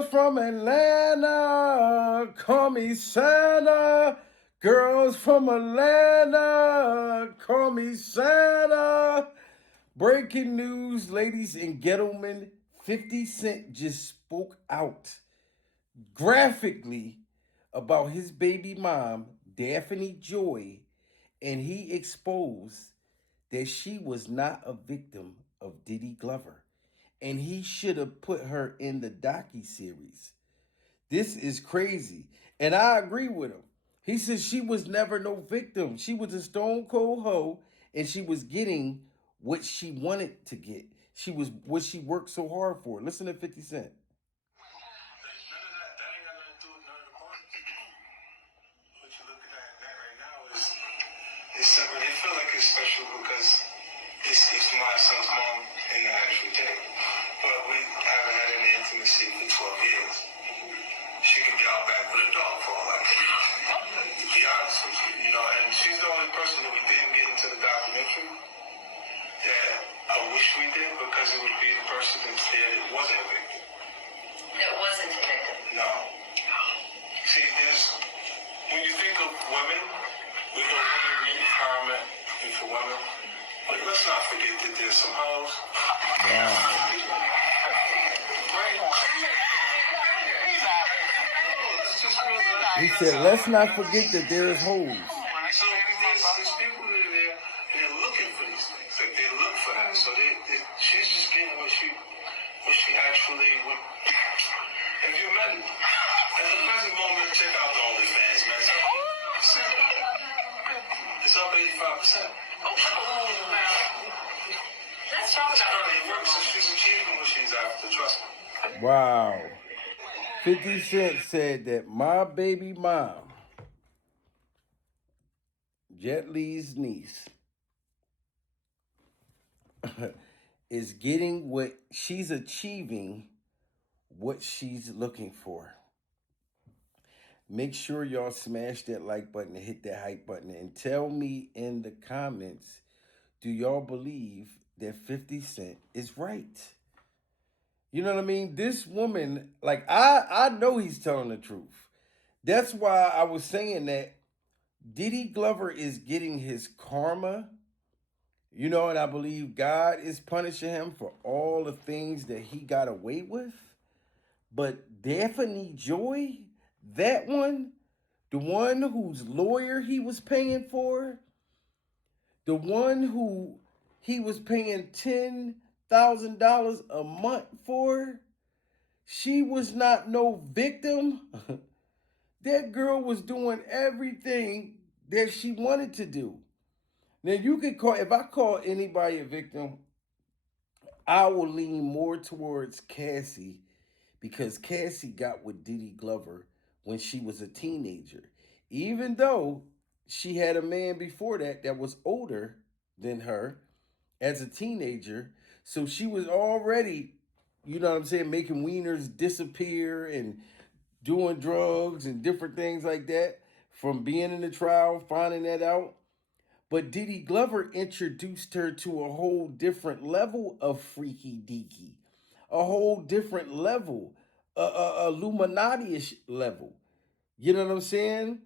Girls from Atlanta, call me Santa. Girls from Atlanta, call me Santa. Breaking news, ladies and gentlemen, 50 Cent just spoke out graphically about his baby mom, Daphne Joy, and he exposed that she was not a victim of Diddy Glover. And he should have put her in the docu-series. This is crazy. And I agree with him. He says she was never no victim. She was a stone cold hoe and she was getting what she wanted to get. She was what she worked so hard for. Listen to 50 Cent. It's separate. It feel like it's special because it's my son's mom in the actual day. But we haven't had any intimacy for 12 years. She can be out back with a dog for all I care. To be honest with you, and she's the only person that we didn't get into the documentary that I wish we did because it would be the person instead that wasn't a victim. That wasn't a victim? No. See, when you think of women, we go women empowerment and for women, but let's not forget that there's some hoes. Wow. He said, let's not forget that there's hoes. So there's people that are there and they're looking for these things. Like they look for that. So she's just getting what she actually would. If you met at the present moment, check out the OnlyFans, man. It's up 85%. Let's talk about it. It works. She's achieving what she's after. Trust me. Wow. 50 Cent said that my baby mom, Jet Li's niece, is getting what she's achieving, what she's looking for. Make sure y'all smash that like button and hit that hype button and tell me in the comments, do y'all believe that 50 Cent is right? You know what I mean? This woman, like, I know he's telling the truth. That's why I was saying that Diddy Glover is getting his karma, and I believe God is punishing him for all the things that he got away with. But Daphne Joy, that one, the one whose lawyer he was paying for, the one who he was paying $10,000 a month for, she was not no victim. That girl was doing everything that she wanted to do. Now you could if I call anybody a victim, I will lean more towards Cassie because Cassie got with Diddy Glover when she was a teenager. Even though she had a man before that was older than her as a teenager. So she was already, making wieners disappear and doing drugs and different things like that from being in the trial, finding that out. But Diddy Glover introduced her to a whole different level of freaky deaky, a whole different level, a Illuminati-ish level. You know what I'm saying?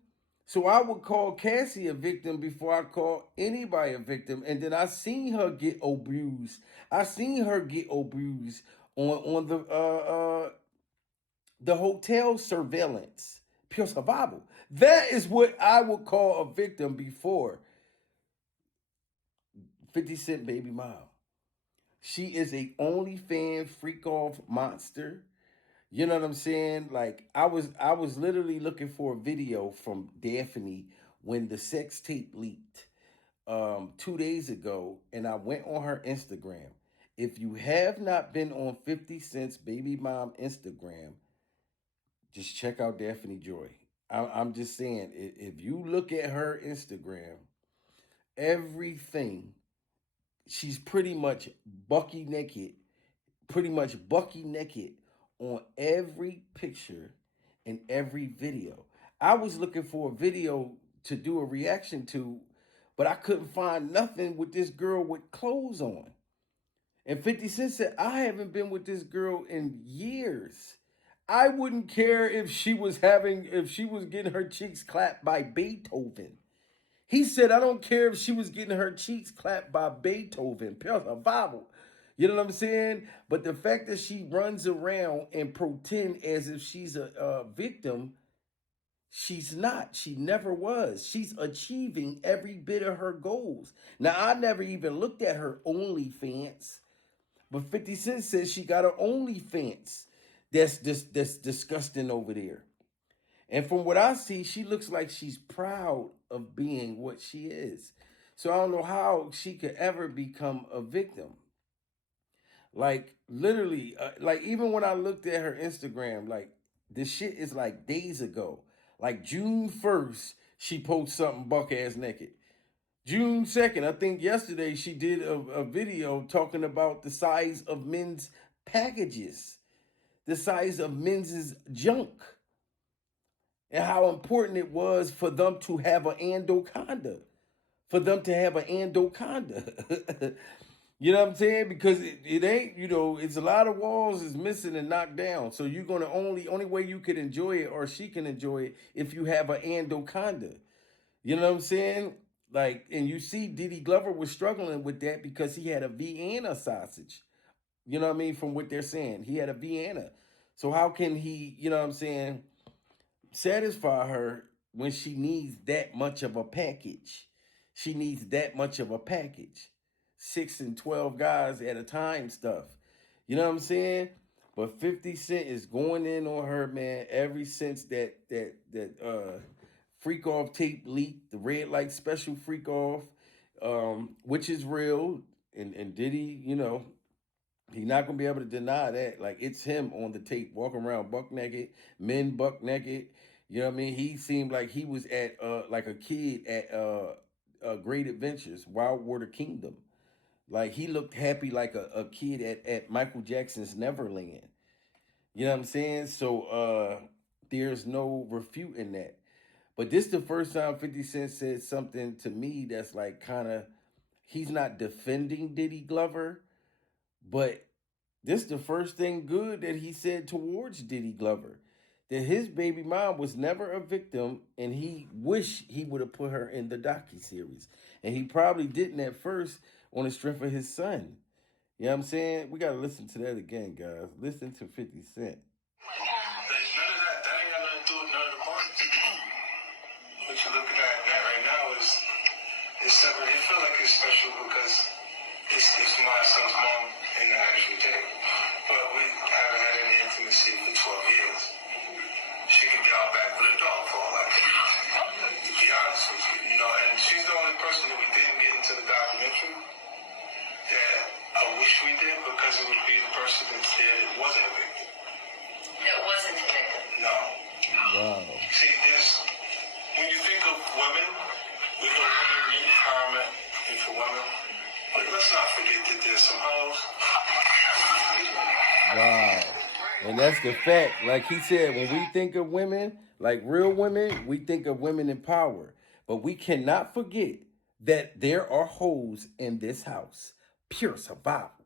So I would call Cassie a victim before I call anybody a victim. And then I seen her get abused. I seen her get abused on the hotel surveillance, pure survival. That is what I would call a victim before 50 Cent baby mom. She is a OnlyFans freak off monster. You know what I'm saying? Like I was literally looking for a video from Daphne when the sex tape leaked 2 days ago, and I went on her Instagram. If you have not been on 50 Cent's baby mom Instagram, just check out Daphne Joy. I'm just saying, if you look at her Instagram, everything, she's pretty much bucky naked on every picture and every video. I was looking for a video to do a reaction to, but I couldn't find nothing with this girl with clothes on. And 50 Cent said, I haven't been with this girl in years. I wouldn't care if she was getting her cheeks clapped by Beethoven. He said, I don't care if she was getting her cheeks clapped by Beethoven, pure survival. You know what I'm saying? But the fact that she runs around and pretend as if she's a victim, she's not. She never was. She's achieving every bit of her goals. Now, I never even looked at her OnlyFans, but 50 Cent says she got her OnlyFans. That's disgusting over there. And from what I see, she looks like she's proud of being what she is. So I don't know how she could ever become a victim. Like literally, like even when I looked at her Instagram, like this shit is like days ago. Like June 1st, she posted something buck ass naked. June 2nd, I think yesterday she did a video talking about the size of men's packages, the size of men's junk, and how important it was for them to have an anaconda, for them to have an anaconda. You know what I'm saying? Because it ain't, it's a lot of walls is missing and knocked down. So you're gonna only way you could enjoy it or she can enjoy it if you have an anaconda. You know what I'm saying? Like, and you see Diddy Glover was struggling with that because he had a Vienna sausage. You know what I mean? From what they're saying. He had a Vienna. So how can he, you know what I'm saying, satisfy her when she needs that much of a package? She needs that much of a package. 6 and 12 guys at a time stuff. You know what I'm saying? But 50 Cent is going in on her, man, ever since that freak off tape leaked, the red light special freak off, which is real. And Diddy, he's not gonna be able to deny that. Like it's him on the tape, walking around buck naked, men buck naked. You know what I mean? He seemed like he was at like a kid at Great Adventures, Wild Water Kingdom. Like he looked happy like a kid at Michael Jackson's Neverland. You know what I'm saying? So there's no refuting that. But this the first time 50 Cent said something to me that's like kind of, he's not defending Diddy Glover, but this the first thing good that he said towards Diddy Glover. That his baby mom was never a victim and he wished he would have put her in the docuseries. And he probably didn't at first on the strength of his son. You know what I'm saying? We got to listen to that again, guys. Listen to 50 Cent. None of that. That ain't got nothing to do with none of the parts. What you're looking at that right now is separate. It feel like it's special because it's my son's mom in the actual day. But we haven't had any intimacy for 12 years. She can be out back with a dog for all I care. To be honest with you, and she's the only person that we didn't get into the documentary that I wish we did because it would be the person that's there that wasn't a victim. That wasn't a victim. No. Wow. See, when you think of women, we know women empowerment and for women, but let's not forget that there's some hoes. Wow. And that's the fact. Like he said, when we think of women, like real women, we think of women in power. But we cannot forget that there are hoes in this house. Pure survival.